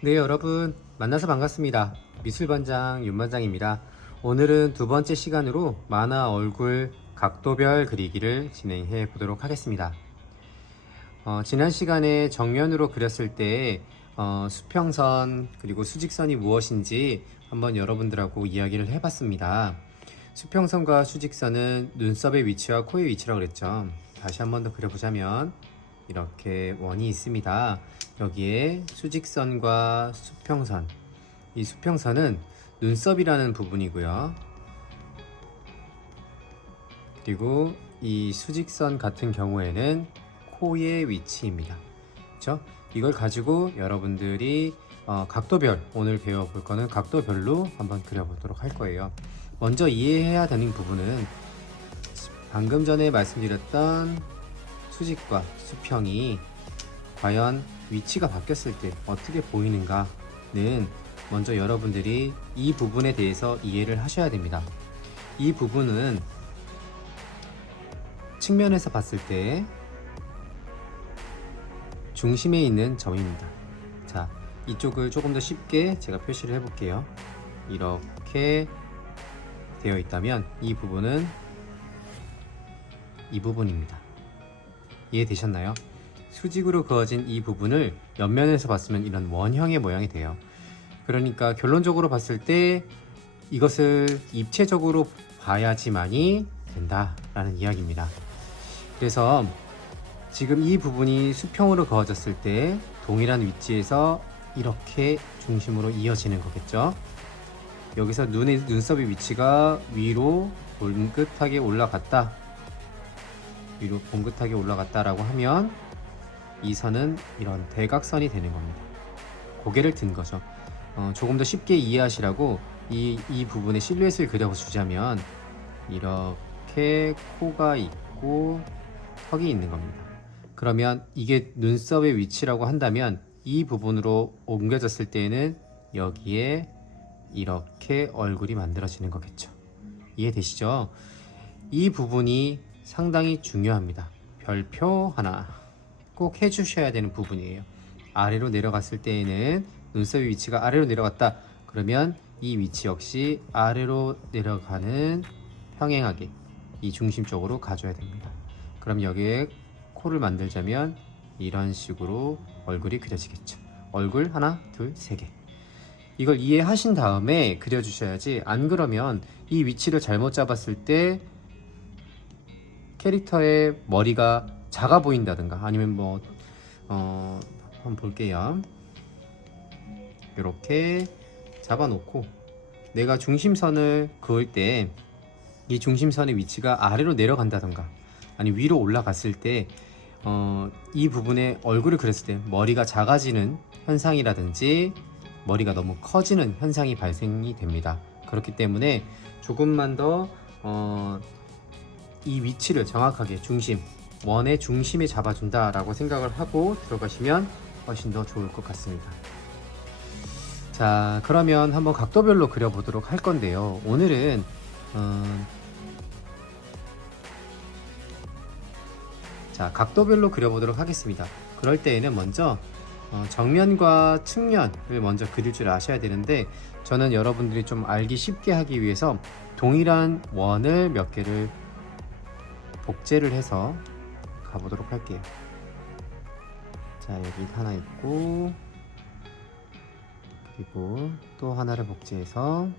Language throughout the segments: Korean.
네, 여러분 만나서 반갑습니다. 미술반장 윤반장입니다. 오늘은 두 번째 시간으로 만화 얼굴 각도별 그리기를 진행해 보도록 하겠습니다. 지난 시간에 정면으로 그렸을 때 수평선 그리고 수직선이 무엇인지 한번 여러분들하고 이야기를 해봤습니다. 수평선과 수직선은 눈썹의 위치와 코의 위치라고 그랬죠. 다시 한번 더 그려보자면 이렇게 원이 있습니다. 여기에 수직선과 수평선, 이 수평선은 눈썹이라는 부분이고요. 그리고 이 수직선 같은 경우에는 코의 위치입니다. 그렇죠? 이걸 가지고 여러분들이 각도별, 오늘 배워볼 거는 각도별로 한번 그려보도록 할 거예요. 먼저 이해해야 되는 부분은 방금 전에 말씀드렸던 수직과 수평이 과연 위치가 바뀌었을 때 어떻게 보이는가는 먼저 여러분들이 이 부분에 대해서 이해를 하셔야 됩니다. 이 부분은 측면에서 봤을 때 중심에 있는 점입니다. 자, 이쪽을 조금 더 쉽게 제가 표시를 해 볼게요. 이렇게 되어 있다면 이 부분은 이 부분입니다. 이해되셨나요? 수직으로 그어진 이 부분을 옆면에서 봤으면 이런 원형의 모양이 돼요. 그러니까 결론적으로 봤을 때 이것을 입체적으로 봐야지만이 된다라는 이야기입니다. 그래서 지금 이 부분이 수평으로 그어졌을 때 동일한 위치에서 이렇게 중심으로 이어지는 거겠죠. 여기서 눈썹의 위치가 위로 봉긋하게 올라갔다, 위로 봉긋하게 올라갔다라고 하면 이 선은 이런 대각선이 되는 겁니다. 고개를 든 거죠. 조금 더 쉽게 이해하시라고 이 부분의 실루엣을 그려주자면 이렇게 코가 있고 턱이 있는 겁니다. 그러면 이게 눈썹의 위치라고 한다면 이 부분으로 옮겨졌을 때에는 여기에 이렇게 얼굴이 만들어지는 거겠죠. 이해되시죠? 이 부분이 상당히 중요합니다. 별표 하나 꼭 해주셔야 되는 부분이에요. 아래로 내려갔을 때에는 눈썹의 위치가 아래로 내려갔다 그러면 이 위치 역시 아래로 내려가는 평행하게 이 중심 쪽으로 가줘야 됩니다. 그럼 여기에 코를 만들자면 이런 식으로 얼굴이 그려지겠죠. 얼굴 하나, 둘, 세 개. 이걸 이해하신 다음에 그려주셔야지, 안 그러면 이 위치를 잘못 잡았을 때 캐릭터의 머리가 작아 보인다든가 아니면 한번 볼게요. 이렇게 잡아놓고 내가 중심선을 그을 때 이 중심선의 위치가 아래로 내려간다든가 아니 위로 올라갔을 때 이 부분에 얼굴을 그렸을 때 머리가 작아지는 현상이라든지 머리가 너무 커지는 현상이 발생이 됩니다. 그렇기 때문에 조금만 더 이 위치를 정확하게 원의 중심에 잡아준다 라고 생각을 하고 들어가시면 훨씬 더 좋을 것 같습니다. 자, 그러면 한번 각도별로 그려보도록 할 건데요. 오늘은 자, 각도별로 그려보도록 하겠습니다. 그럴 때에는 먼저 정면과 측면을 먼저 그릴 줄 아셔야 되는데, 저는 여러분들이 좀 알기 쉽게 하기 위해서 동일한 원을 몇 개를 복제를 해서 가보도록 할게요. 자, 여기 하나 있고 그리고 또 하나를 복제해서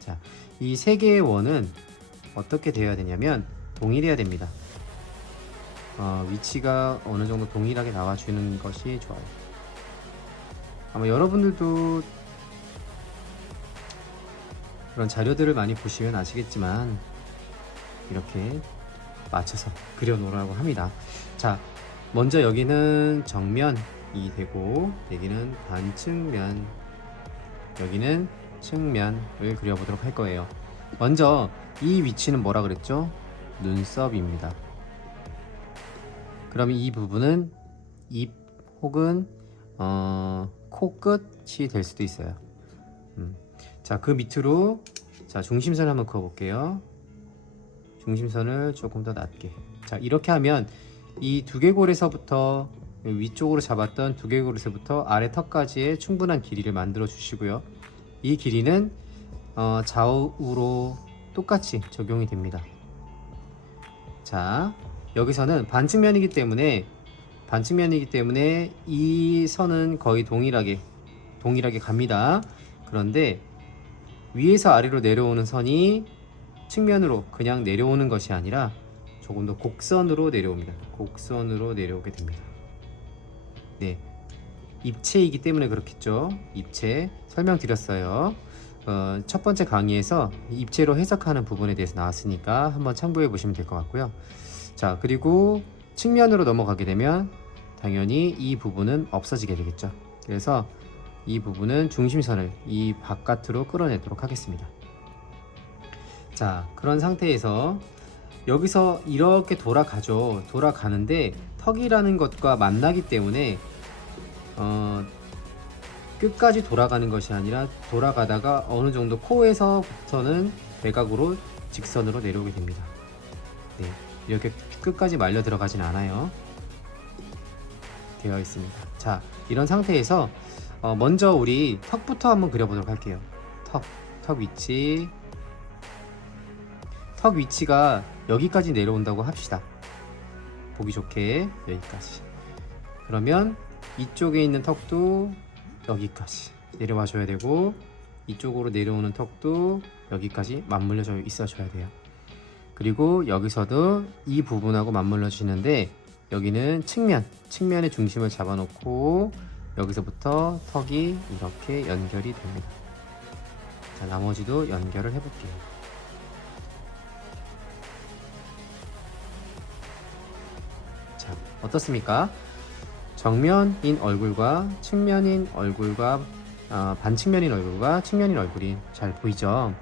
자, 이 세 개의 원은 어떻게 되어야 되냐면 동일해야 됩니다. 위치가 어느 정도 동일하게 나와주는 것이 좋아요. 아마 여러분들도 그런 자료들을 많이 보시면 아시겠지만 이렇게 맞춰서 그려 놓으라고 합니다. 자, 먼저 여기는 정면이 되고 여기는 반측면, 여기는 측면을 그려보도록 할 거예요. 먼저 이 위치는 뭐라 그랬죠? 눈썹입니다. 그럼 이 부분은 입 혹은 코끝이 될 수도 있어요. 자, 그 밑으로 자 중심선을 한번 그어 볼게요. 중심선을 조금 더 낮게. 자, 이렇게 하면 이 두개골에서부터 위쪽으로 잡았던 두개골에서부터 아래 턱까지의 충분한 길이를 만들어 주시고요. 이 길이는 좌우로 똑같이 적용이 됩니다. 자, 여기서는 반측면이기 때문에 이 선은 거의 동일하게 갑니다. 그런데 위에서 아래로 내려오는 선이 측면으로 그냥 내려오는 것이 아니라 조금 더 곡선으로 내려옵니다. 곡선으로 내려오게 됩니다. 네, 입체이기 때문에 그렇겠죠. 입체 설명드렸어요. 첫 번째 강의에서 입체로 해석하는 부분에 대해서 나왔으니까 한번 참고해 보시면 될 것 같고요. 자, 그리고 측면으로 넘어가게 되면 당연히 이 부분은 없어지게 되겠죠. 그래서 이 부분은 중심선을 이 바깥으로 끌어내도록 하겠습니다. 자, 그런 상태에서 여기서 이렇게 돌아가는데 턱이라는 것과 만나기 때문에 끝까지 돌아가는 것이 아니라 돌아가다가 어느 정도 코에서부터는 대각으로 직선으로 내려오게 됩니다. 네, 이렇게 끝까지 말려 들어가진 않아요. 되어 있습니다. 자, 이런 상태에서 먼저 우리 턱부터 한번 그려보도록 할게요. 턱 위치가 여기까지 내려온다고 합시다. 보기 좋게 여기까지. 그러면 이쪽에 있는 턱도 여기까지 내려와 줘야 되고, 이쪽으로 내려오는 턱도 여기까지 맞물려 있어 줘야 돼요. 그리고 여기서도 이 부분하고 맞물려 주시는데, 여기는 측면의 중심을 잡아놓고 여기서부터 턱이 이렇게 연결이 됩니다. 자, 나머지도 연결을 해볼게요. 자, 어떻습니까? 정면인 얼굴과 측면인 얼굴과 반측면인 얼굴과 측면인 얼굴이 잘 보이죠?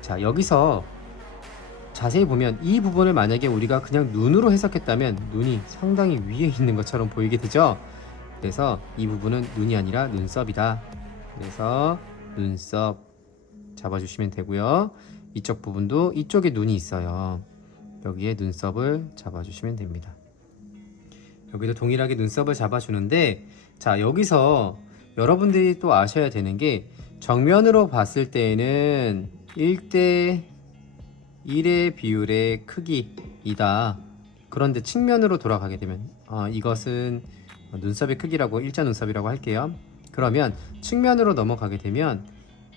자, 여기서 자세히 보면 이 부분을 만약에 우리가 그냥 눈으로 해석했다면 눈이 상당히 위에 있는 것처럼 보이게 되죠. 그래서 이 부분은 눈이 아니라 눈썹이다. 그래서 눈썹 잡아주시면 되고요. 이쪽 부분도 이쪽에 눈이 있어요. 여기에 눈썹을 잡아주시면 됩니다. 여기도 동일하게 눈썹을 잡아주는데, 자, 여기서 여러분들이 또 아셔야 되는 게, 정면으로 봤을 때에는 1대1의 비율의 크기이다. 그런데 측면으로 돌아가게 되면 이것은 눈썹의 크기라고, 일자 눈썹이라고 할게요. 그러면 측면으로 넘어가게 되면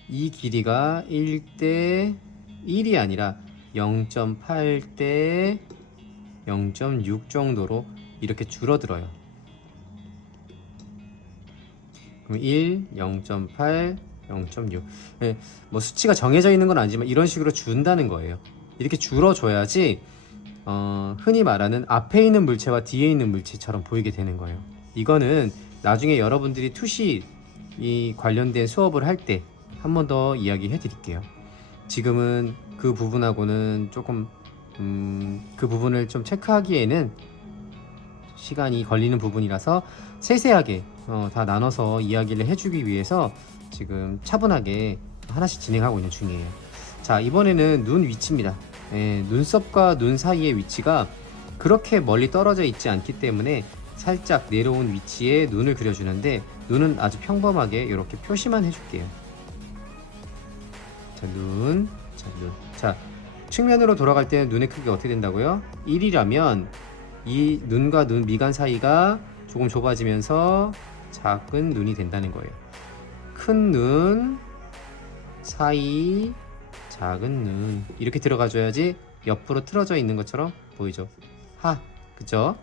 이 길이가 1대1이 아니라 0.8대 0.6 정도로 이렇게 줄어들어요. 그럼 1, 0.8, 0.6. 네, 뭐 수치가 정해져 있는 건 아니지만 이런 식으로 준다는 거예요. 이렇게 줄어줘야지 흔히 말하는 앞에 있는 물체와 뒤에 있는 물체처럼 보이게 되는 거예요. 이거는 나중에 여러분들이 투시 이 관련된 수업을 할 때 한 번 더 이야기해 드릴게요. 지금은 그 부분하고는 조금 그 부분을 좀 체크하기에는 시간이 걸리는 부분이라서 세세하게 다 나눠서 이야기를 해주기 위해서 지금 차분하게 하나씩 진행하고 있는 중이에요. 자, 이번에는 눈 위치입니다. 눈썹과 눈 사이의 위치가 그렇게 멀리 떨어져 있지 않기 때문에 살짝 내려온 위치에 눈을 그려주는데, 눈은 아주 평범하게 이렇게 표시만 해줄게요. 자, 눈. 자, 측면으로 돌아갈 때는 눈의 크기가 어떻게 된다고요? 1이라면 이 눈과 눈 미간 사이가 조금 좁아지면서 작은 눈이 된다는 거예요. 큰 눈 사이, 작은 눈, 이렇게 들어가 줘야지 옆으로 틀어져 있는 것처럼 보이죠. 그죠?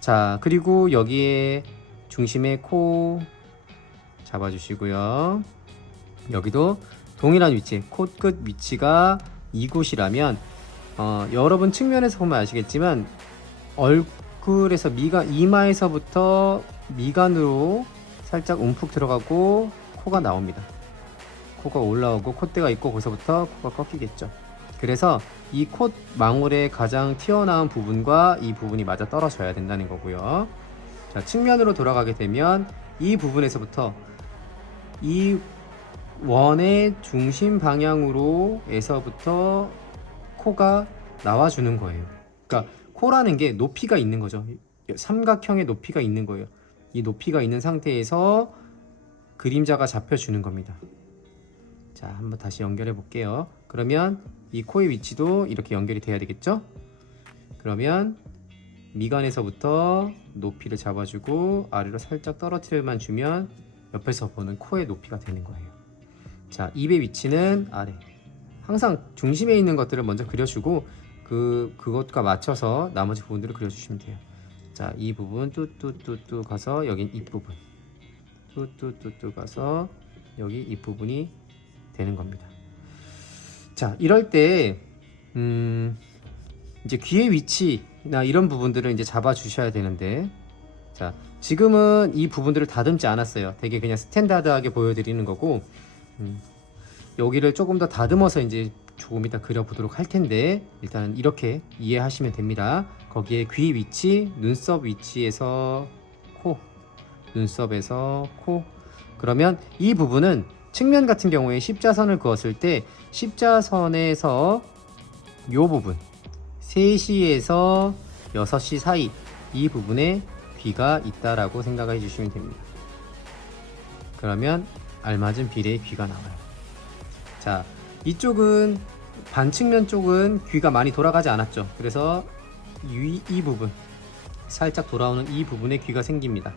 자, 그리고 여기에 중심에 코 잡아주시고요. 여기도 동일한 위치, 코끝 위치가 이곳이라면 여러분 측면에서 보면 아시겠지만 얼굴에서 이마에서부터 미간으로 살짝 움푹 들어가고 코가 나옵니다. 코가 올라오고 콧대가 있고 거기서부터 코가 꺾이겠죠. 그래서 이 콧 망울의 가장 튀어나온 부분과 이 부분이 맞아 떨어져야 된다는 거고요. 자, 측면으로 돌아가게 되면 이 부분에서부터 이 원의 중심 방향으로에서부터 코가 나와주는 거예요. 그러니까 코라는 게 높이가 있는 거죠. 삼각형의 높이가 있는 거예요. 이 높이가 있는 상태에서 그림자가 잡혀주는 겁니다. 자, 한번 다시 연결해 볼게요. 그러면 이 코의 위치도 이렇게 연결이 돼야 되겠죠? 그러면 미간에서부터 높이를 잡아주고 아래로 살짝 떨어뜨려만 주면 옆에서 보는 코의 높이가 되는 거예요. 자, 입의 위치는 아래. 항상 중심에 있는 것들을 먼저 그려주고 그것과 맞춰서 나머지 부분들을 그려주시면 돼요. 자, 이 부분 뚜뚜뚜뚜 가서 여긴 입 부분, 뚜뚜뚜뚜 가서 여기 입 부분이 되는 겁니다. 자, 이럴 때 이제 귀의 위치나 이런 부분들을 이제 잡아 주셔야 되는데, 자, 지금은 이 부분들을 다듬지 않았어요. 되게 그냥 스탠다드하게 보여드리는 거고, 여기를 조금 더 다듬어서 이제 조금 이따 그려보도록 할 텐데, 일단은 이렇게 이해하시면 됩니다. 거기에 귀 위치, 눈썹 위치에서 코, 눈썹에서 코. 그러면 이 부분은 측면 같은 경우에 십자선을 그었을 때 십자선에서 요 부분 3시에서 6시 사이 이 부분에 귀가 있다라고 생각해 주시면 됩니다. 그러면 알맞은 비례의 귀가 나와요. 자, 이쪽은 반측면 쪽은 귀가 많이 돌아가지 않았죠. 그래서 이 부분 살짝 돌아오는 이 부분에 귀가 생깁니다.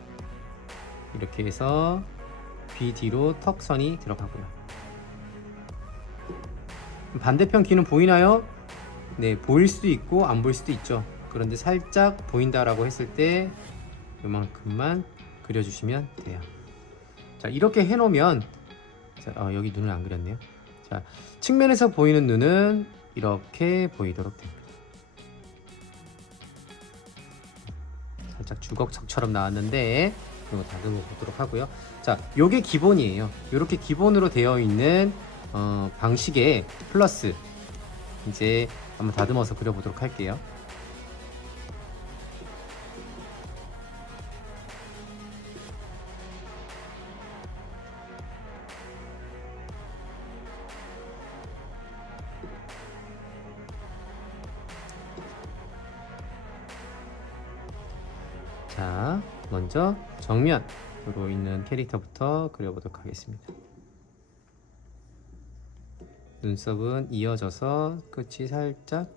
이렇게 해서 귀 뒤로 턱선이 들어가고요. 반대편 귀는 보이나요? 네, 보일 수도 있고 안 보일 수도 있죠. 그런데 살짝 보인다라고 했을 때 요만큼만 그려주시면 돼요. 자, 이렇게 해놓으면, 자, 여기 눈을 안 그렸네요. 자, 측면에서 보이는 눈은 이렇게 보이도록 됩니다. 살짝 주걱턱처럼 나왔는데 이거 다듬어 보도록 하고요. 자, 요게 기본이에요. 이렇게 기본으로 되어 있는 방식에 플러스 이제 한번 다듬어서 그려보도록 할게요. 자, 먼저 정면으로 있는 캐릭터부터 그려보도록 하겠습니다. 눈썹은 이어져서 끝이 살짝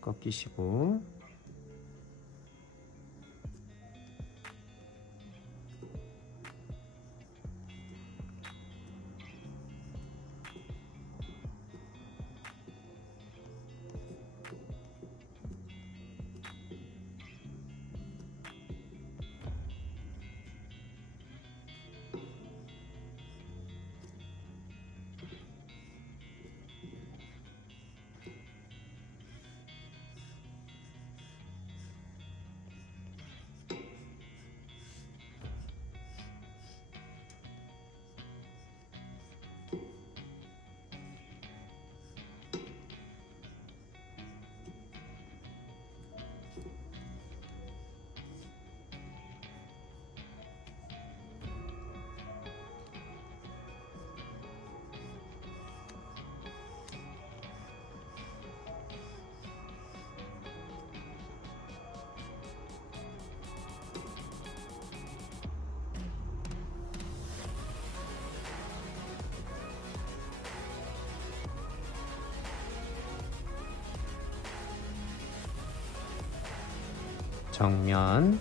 꺾이시고, 정면,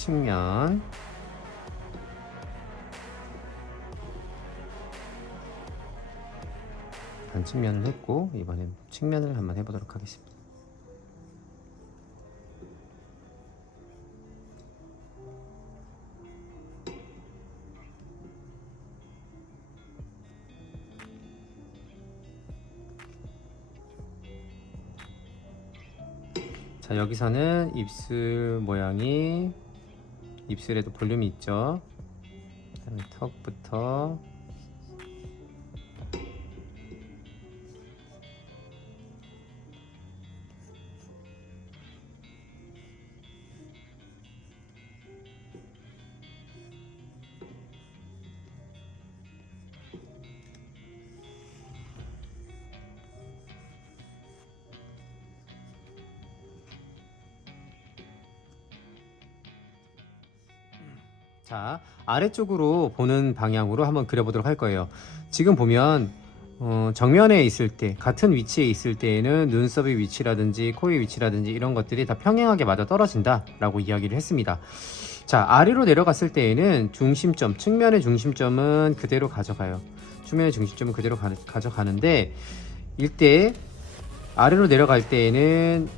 측면, 반측면을 했고 이번엔 측면을 한번 해보도록 하겠습니다. 자, 여기서는 입술 모양이, 입술에도 볼륨이 있죠. 그다음에 턱부터 자, 아래쪽으로 보는 방향으로 한번 그려보도록 할 거예요. 지금 보면 정면에 있을 때, 같은 위치에 있을 때에는 눈썹의 위치라든지 코의 위치라든지 이런 것들이 다 평행하게 맞아 떨어진다 라고 이야기를 했습니다. 자, 아래로 내려갔을 때에는 중심점, 측면의 중심점은 그대로 가져가요. 측면의 중심점은 그대로 가져가는데, 이때 아래로 내려갈 때에는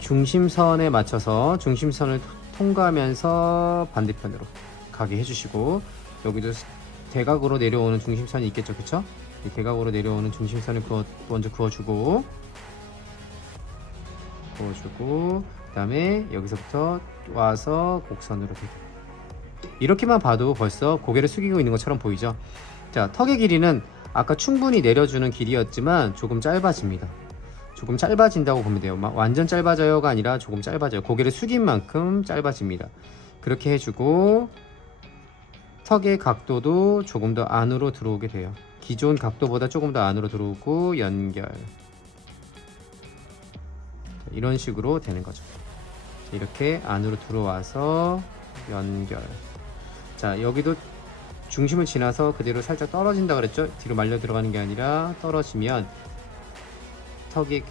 중심선에 맞춰서 중심선을 통과하면서 반대편으로 가게 해주시고, 여기도 대각으로 내려오는 중심선이 있겠죠, 그쵸? 이 대각으로 내려오는 중심선을 먼저 그어주고 그 다음에 여기서부터 와서 곡선으로 되게, 이렇게만 봐도 벌써 고개를 숙이고 있는 것처럼 보이죠. 자, 턱의 길이는 아까 충분히 내려주는 길이었지만 조금 짧아집니다. 조금 짧아진다고 보면 돼요. 막 완전 짧아져요가 아니라 조금 짧아져요. 고개를 숙인 만큼 짧아집니다. 그렇게 해주고 턱의 각도도 조금 더 안으로 들어오게 돼요. 기존 각도보다 조금 더 안으로 들어오고 연결, 이런 식으로 되는 거죠. 이렇게 안으로 들어와서 연결. 자, 여기도 중심을 지나서 그대로 살짝 떨어진다 그랬죠. 뒤로 말려 들어가는 게 아니라 떨어지면 턱의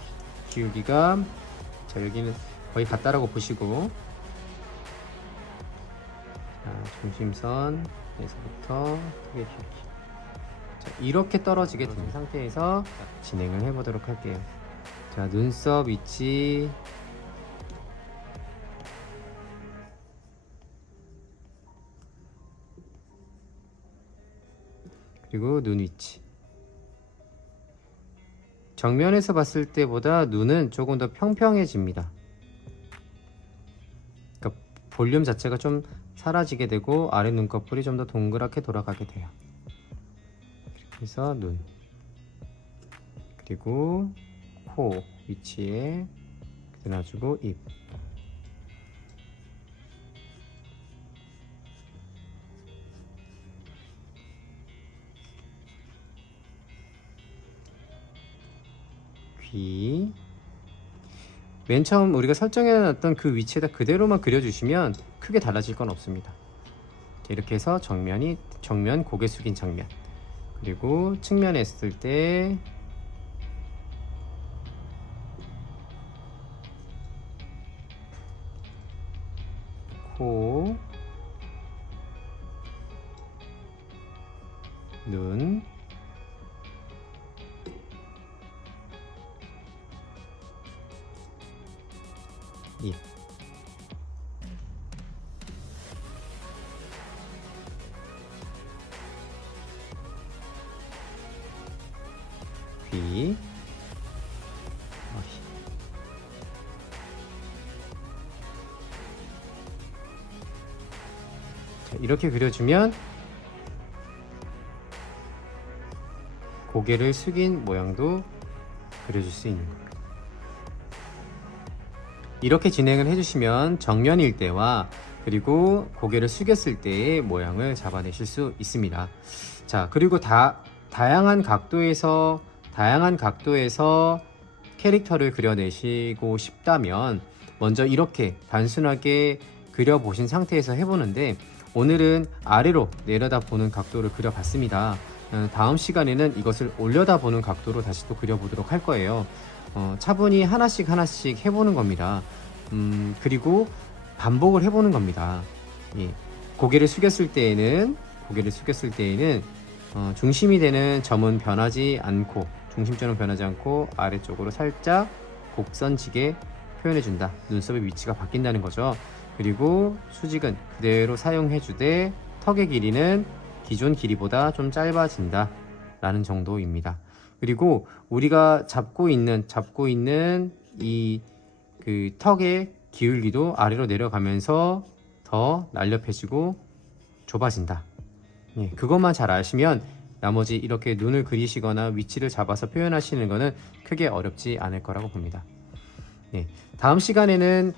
기울기가, 자, 여기는 거의 같다라고 보시고, 자, 중심선에서부터 턱의 기울기, 자, 이렇게 떨어지게 된 상태에서 진행을 해 보도록 할게요. 자, 눈썹 위치, 그리고 눈 위치. 정면에서 봤을 때보다 눈은 조금 더 평평해집니다. 그러니까 볼륨 자체가 좀 사라지게 되고 아래 눈꺼풀이 좀 더 동그랗게 돌아가게 돼요. 그래서 눈, 그리고 코 위치에 놔주고 입, 귀. 맨 처음 우리가 설정해놨던 그 위치에다 그대로만 그려주시면 크게 달라질 건 없습니다. 이렇게 해서 정면 고개 숙인 정면, 그리고 측면에 했을 때 코, 눈, 입. 귀. 자, 이렇게 그려주면 고개를 숙인 모양도 그려줄 수 있는 겁니다. 이렇게 진행을 해주시면 정면일 때와 그리고 고개를 숙였을 때의 모양을 잡아내실 수 있습니다. 자, 그리고 다양한 각도에서 캐릭터를 그려내시고 싶다면 먼저 이렇게 단순하게 그려보신 상태에서 해보는데, 오늘은 아래로 내려다보는 각도를 그려봤습니다. 다음 시간에는 이것을 올려다보는 각도로 다시 또 그려보도록 할 거예요. 차분히 하나씩 해보는 겁니다. 그리고 반복을 해보는 겁니다. 예, 고개를 숙였을 때에는 중심이 되는 점은 변하지 않고, 중심점은 변하지 않고 아래쪽으로 살짝 곡선지게 표현해준다. 눈썹의 위치가 바뀐다는 거죠. 그리고 수직은 그대로 사용해주되 턱의 길이는 기존 길이보다 좀 짧아진다 라는 정도입니다. 그리고 우리가 잡고 있는 이 그 턱의 기울기도 아래로 내려가면서 더 날렵해지고 좁아진다. 예, 그것만 잘 아시면 나머지 이렇게 눈을 그리시거나 위치를 잡아서 표현하시는 거는 크게 어렵지 않을 거라고 봅니다. 예, 다음 시간에는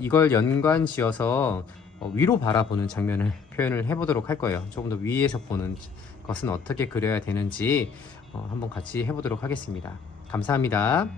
이걸 연관 지어서 위로 바라보는 장면을 표현을 해보도록 할 거예요. 조금 더 위에서 보는 것은 어떻게 그려야 되는지 한번 같이 해보도록 하겠습니다. 감사합니다.